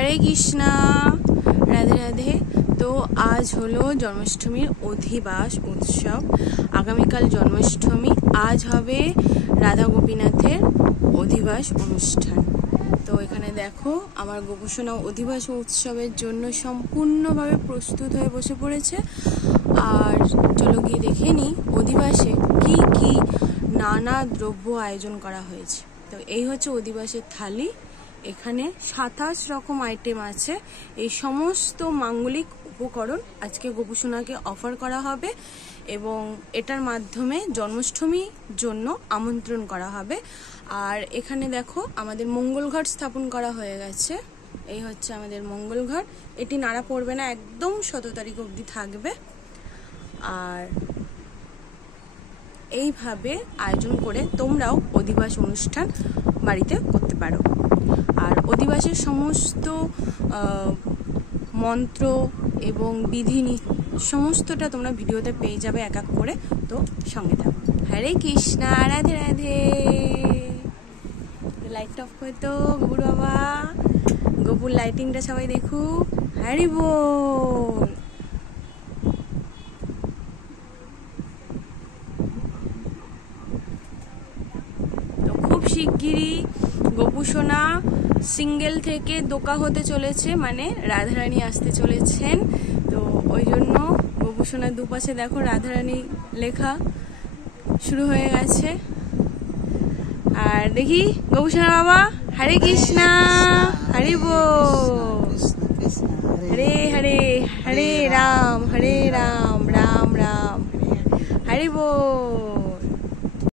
হরে কৃষ্ণা, রাধে রাধে। তো আজ হলো জন্মাষ্টমীর অধিবাস উৎসব। আগামীকাল জন্মাষ্টমী, আজ হবে রাধা গোপীনাথের অধিবাস অনুষ্ঠান। তো এখানে দেখো আমার গোপুসোনা অধিবাস উৎসবের জন্য সম্পূর্ণভাবে প্রস্তুত হয়ে বসে পড়েছে। আর চলো গিয়ে দেখে নিই অধিবাসে কি কি নানা দ্রব্য আয়োজন করা হয়েছে। তো এই হচ্ছে অধিবাসের থালি। এখানে 27 রকম আইটেম আছে। এই সমস্ত মাঙ্গলিক উপকরণ আজকে গোপুসোনাকে অফার করা হবে এবং এটার মাধ্যমে জন্মাষ্টমীর জন্য আমন্ত্রণ করা হবে। আর এখানে দেখো আমাদের মঙ্গল ঘট স্থাপন করা হয়ে গেছে। এই হচ্ছে আমাদের মঙ্গল ঘট। এটি নাড়া পড়বে না, একদম 17 তারিখ অবধি থাকবে। আর এইভাবে আয়োজন করে তোমরাও অধিবাস অনুষ্ঠান বাড়িতে করতে পারো। আর অধিবাসের সমস্ত মন্ত্র এবং বিধি সমস্তটা তোমরা ভিডিওতে পেয়ে যাবে এক এক করে। তো সঙ্গে থাকো। হরে কৃষ্ণা, রাধে রাধে। লাইটটা অফ করে তো গবুর বাবা, গবুর লাইটিংটা সবাই দেখুক। হরি বল। খুব শিগগিরই গোপুসোনা সিঙ্গেল থেকে দোকা হতে চলেছে, মানে রাধারানী আসতে চলেছেন। তো ওই জন্য গোপুসোনার দুপাশে দেখো রাধারানী লেখা শুরু হয়ে গেছে। আর দেখি গোপুসোনা বাবা, হরে কৃষ্ণা, হরি বল। হরে হরে, হরে রাম, রাম রাম, হরে হরে বল।